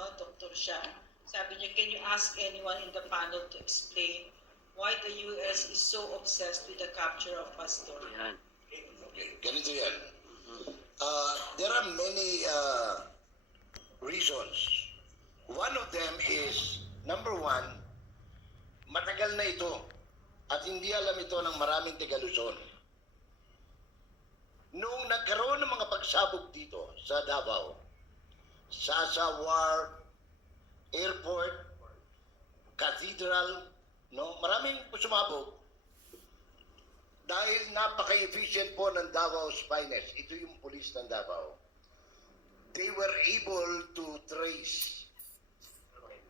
no, Dr. Shah. Sabi niya, can you ask anyone in the panel to explain why the US is so obsessed with the capture of Pastor? Yan. Okay, ganito yan. There are many reasons. One of them is, number one, matagal na ito at hindi alam ito ng maraming taga Luzon. Nung nagkaroon ng mga pagsabog dito sa Davao, Sasawar, Airport, Cathedral, no, maraming sumabog dahil napaka-efficient po ng Davao's finest. Ito yung police ng Davao. They were able to trace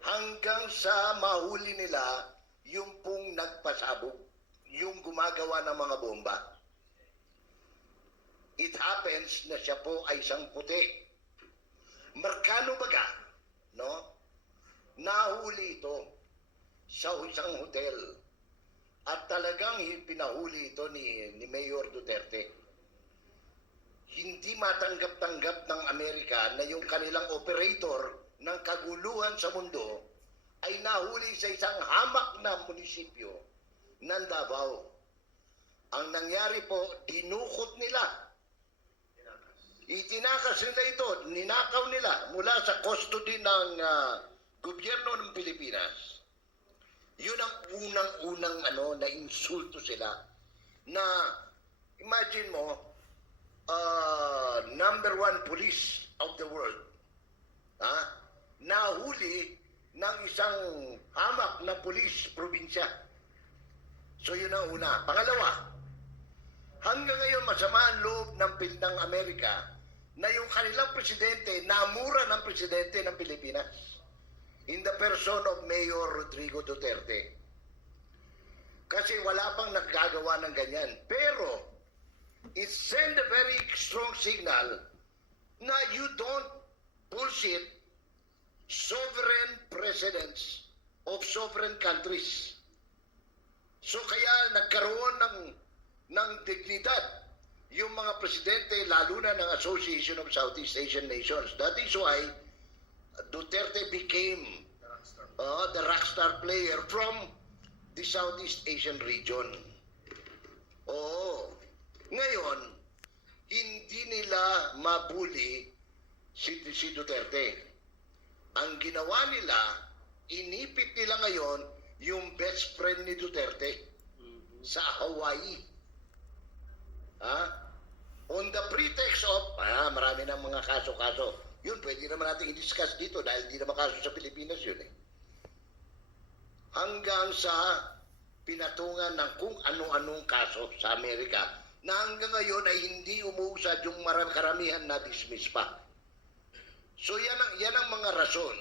hanggang sa mahuli nila yung pong nagpasabog, yung gumagawa ng mga bomba. It happens na siya po ay isang puti. Markano baga, no? Nahuli ito sa isang hotel at talagang pinahuli ito ni Mayor Duterte. Hindi matanggap-tanggap ng Amerika na yung kanilang operator ng kaguluhan sa mundo ay nahuli sa isang hamak na munisipyo ng Davao. Ang nangyari po, dinukot nila. Itinakas nila ito, ninakaw nila mula sa custody ng gobyerno ng Pilipinas. Yun ang unang-unang na insulto sila. Na, imagine mo, number one police of the world, nahuli ng isang hamak na police probinsya. So yun ang una. Pangalawa, hanggang ngayon masama ang loob ng Amerika na yung kanilang presidente, namura ng presidente ng Pilipinas in the person of Mayor Rodrigo Duterte. Kasi wala pang nagagawa ng ganyan. Pero, it send a very strong signal na you don't bullshit sovereign presidents of sovereign countries. So kaya nagkaroon ng dignidad yung mga presidente, lalo na ng Association of Southeast Asian Nations. That is why Duterte became the rockstar player from the Southeast Asian region. Oo. Ngayon, hindi nila mabuli si Duterte. Ang ginawa nila, inipit nila ngayon yung best friend ni Duterte sa Hawaii. On the pretext of, marami ng mga kaso-kaso. Yun, pwede naman natin i-discuss dito dahil hindi naman kaso sa Pilipinas yun eh. Hanggang sa pinatungan ng kung ano-anong kaso sa Amerika na hanggang ngayon ay hindi umuusad yung karamihan na dismiss pa. So yan ang mga rason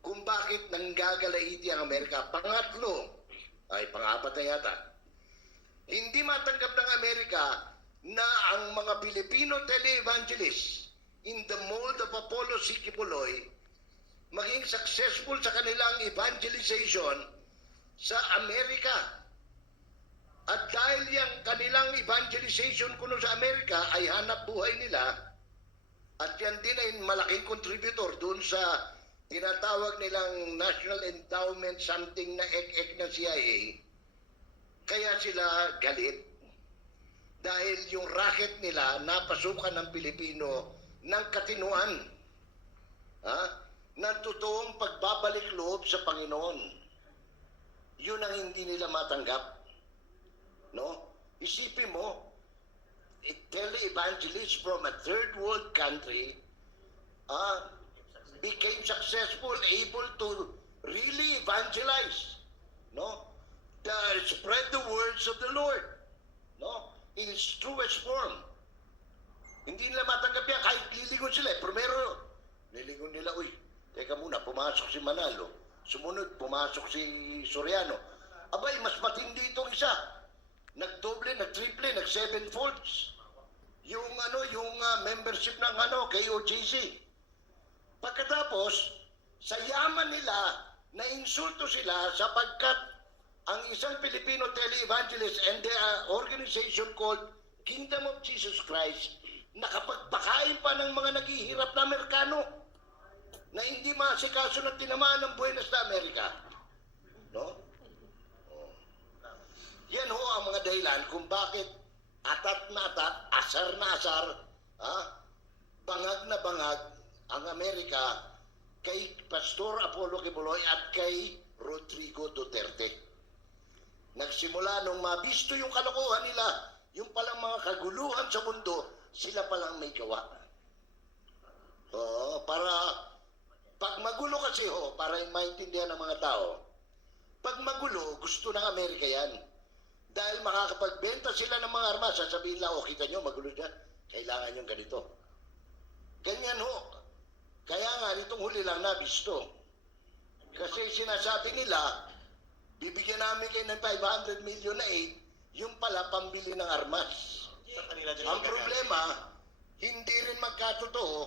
kung bakit nanggagalaiti ang Amerika. Pang-apat na yata. Hindi matanggap ng Amerika na ang mga Pilipino tele-evangelists in the mold of Apollo C. Kibuloy maging successful sa kanilang evangelization sa Amerika. At dahil yung kanilang evangelization kuno sa Amerika ay hanap buhay nila, at yan din ay malaking contributor doon sa tinatawag nilang National Endowment something na ek-ek ng CIA. Kaya sila galit. Dahil yung racket nila napasukan ng Pilipino ng katinuan. Ng totoong pagbabalik loob sa Panginoon. Yun ang hindi nila matanggap. No? Isipin mo, a tele-evangelist from a third world country became successful, able to really evangelize, no? Spread the words of the Lord, no? In its truest form. Hindi nila matanggap yan kahit lilingon sila. Primero, lilingon nila, teka muna, pumasok si Manalo. Sumunod, pumasok si Soriano. Abay, mas matindi itong isa. Nagdoble, nagtriple, nag-sevenfolds. Yung membership ng KOJC. Pagkatapos, sa yaman nila, na-insulto sila sapagkat ang isang Filipino tele-evangelist and the organization called Kingdom of Jesus Christ nakapagpakain pa ng mga naghihirap na Amerikano. na hindi maasikaso ng tinamaan ng Buenos na Amerika. No? Oh. Yan ho ang mga dahilan kung bakit atat na atat, asar na asar, bangag na bangag ang Amerika kay Pastor Apollo Quiboloy at kay Rodrigo Duterte. Nagsimula nung mabisto yung kalokohan nila, yung palang mga kaguluhan sa mundo, sila palang may gawa. Para pag magulo kasi para maintindihan ng mga tao, pag magulo, gusto ng Amerika yan. Dahil makakapagbenta sila ng mga armas, sasabihin lang, kita nyo, magulo dyan, kailangan yung ganito. Ganyan ho. Kaya nga, nitong huli lang nabisto. Kasi sinasabi nila, bibigyan namin kayo ng 500 million na aid, yung pala pambili ng armas. Sa kanila din Ang magagamit. problema, hindi rin magkatotoo,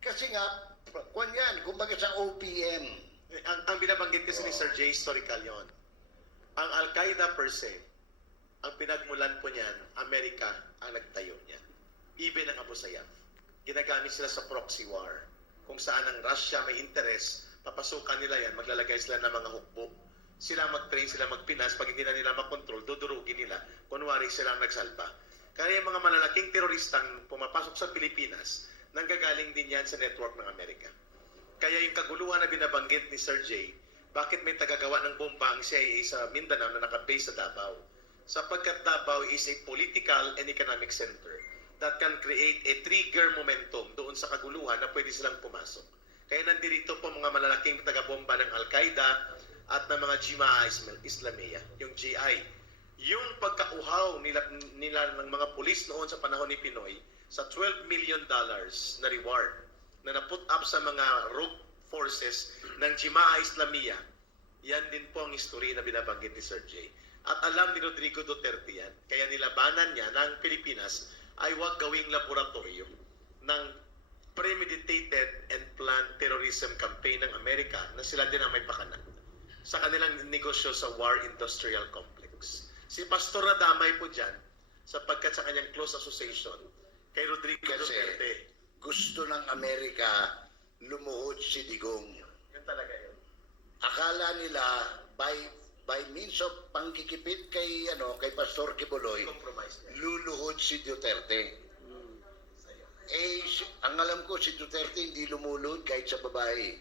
kasi nga, kunyan, kumbaga sa OPM. Ang binabanggit kasi ni Sir Jay, historical yon. Ang Al-Qaeda per se, ang pinagmulan po niyan, Amerika ang nagtayo niyan. Even ang Abu Sayyaf. Ginagamit sila sa proxy war. Kung saan ang Russia may interest, papasukan nila yan, maglalagay sila ng mga hukbo. Sila mag-train, sila magpinas, pag hindi na nila makontrol, dudurugin nila. Kunwari sila ang nagsalba. Kaya yung mga malalaking teroristang pumapasok sa Pilipinas, nanggagaling din yan sa network ng Amerika. Kaya yung kaguluhan na binabanggit ni Sir Jay, bakit may tagagawa ng bomba ang CIA sa Mindanao na nakabase sa Davao? Sapagkat Davao is a political and economic center that can create a trigger momentum doon sa kaguluhan na pwede silang pumasok. Kaya nandito po mga malalaking taga-bomba ng Al-Qaeda at ng mga Jemaah Islamiyah, yung GI. Yung pagkauhaw nila ng mga pulis noon sa panahon ni Pinoy sa $12 million na reward na na-put up sa mga rogue forces ng Jemaah Islamiyah, yan din po ang history na binabanggit ni Sir Jay. At alam ni Rodrigo Duterte yan, kaya nilabanan niya ng Pilipinas ay huwag gawing laboratorio ng premeditated and planned terrorism campaign ng Amerika na sila din ang may pakana sa kanilang negosyo sa war industrial complex. Si Pastor nadamay po dyan sapagkat sa kanyang close association kay Rodrigo Kasi Duterte. gusto ng Amerika lumuhod si Digong. Yun talaga yun. Akala nila by means of pangkikipit kay Pastor Quiboloy, Compromise niya. luluhod si Duterte. Ang alam ko si Duterte hindi lumuluhod kahit sa babae.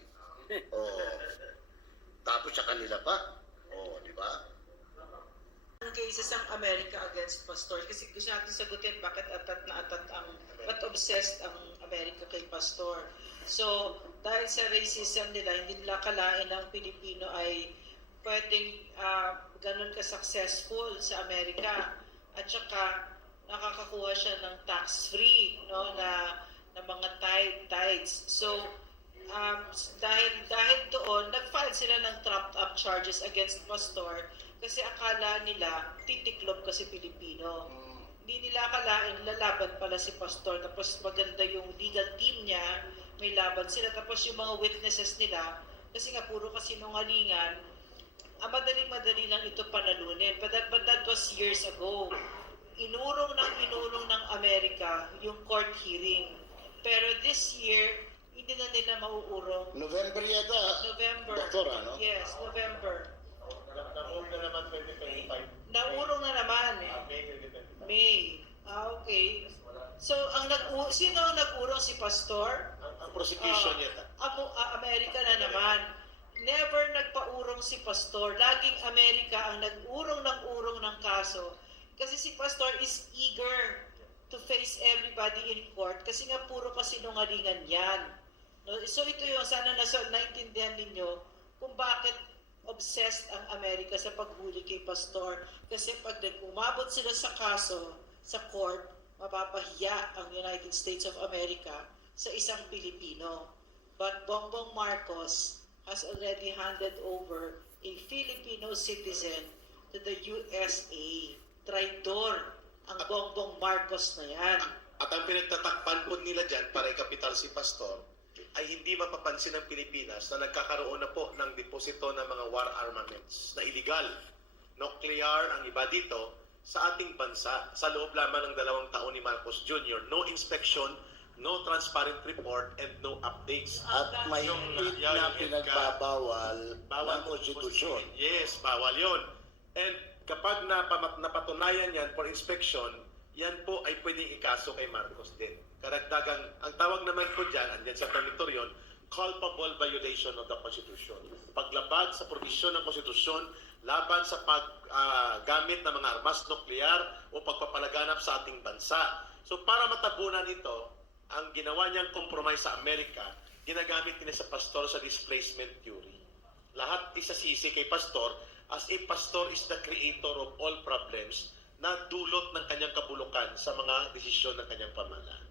Tapos sa kanila pa. Di ba? Ang cases ang America against Pastor, kasi gusto natin sagutin bakit atat na atat ba't obsessed ang Amerika kay Pastor. So, dahil sa racism nila, hindi nila kalain na ang Pilipino ay pwedeng ganun ka-successful sa Amerika. At saka, nakakakuha siya ng tax-free, na mga tithes. So, dahil doon, nag-file sila ng trumped-up charges against Pastor kasi akala nila titiklop kasi Pilipino. Hindi nila akalain lalaban pala si Pastor, tapos maganda yung legal team niya, may laban sila, tapos yung mga witnesses nila, kasi nga puro kasinungalingan, madali lang ito panalunin. But that was years ago. Inurong ng Amerika yung court hearing. Pero this year, hindi na nila mauurong. November yata. November. Doktora, no? Yes, November. Naurong na naman 2025. Naurong na naman. May 2025. May. Okay. So, sino ang nag-urong? Si Pastor? Ang prosecution niya. Amerika na naman. Never nagpaurong si Pastor. Laging Amerika ang nag-urong ng kaso. Kasi si Pastor is eager to face everybody in court. Kasi nga puro kasinungalingan yan. No? So ito yung sana naintindihan ninyo kung bakit obsessed ang Amerika sa paghuli kay Pastor. Kasi pag umabot sila sa kaso, sa court, mapapahiya ang United States of America sa isang Pilipino. But Bongbong Marcos has already handed over a Filipino citizen to the USA. Traidor ang Bongbong Marcos na yan. At ang pinagtatakpan po nila dyan para ikapital si Pastor ay hindi mapapansin ng Pilipinas na nagkakaroon na po ng deposito ng mga war armaments na illegal. Nuclear ang iba dito sa ating bansa sa loob lamang ng 2 taon ni Marcos Jr. No inspection, no transparent report, and no updates. At mahigpit na pinagbabawal ng konstitusyon. Yes, bawal yon. And kapag napatunayan yan for inspection, yan po ay pwedeng ikaso kay Marcos din. Karagdagang, ang tawag naman po dyan, andyan sa permitor yun, culpable violation of the Constitution. Paglabag sa provisyon ng Konstitusyon, laban sa paggamit ng mga armas nuklear o pagpapalaganap sa ating bansa. So para matabunan ito, ang ginawa niyang compromise sa Amerika, ginagamit niya sa pastor sa displacement theory. Lahat isasisi kay pastor as if pastor is the creator of all problems na dulot ng kanyang kabulukan sa mga desisyon ng kanyang pamahalaan.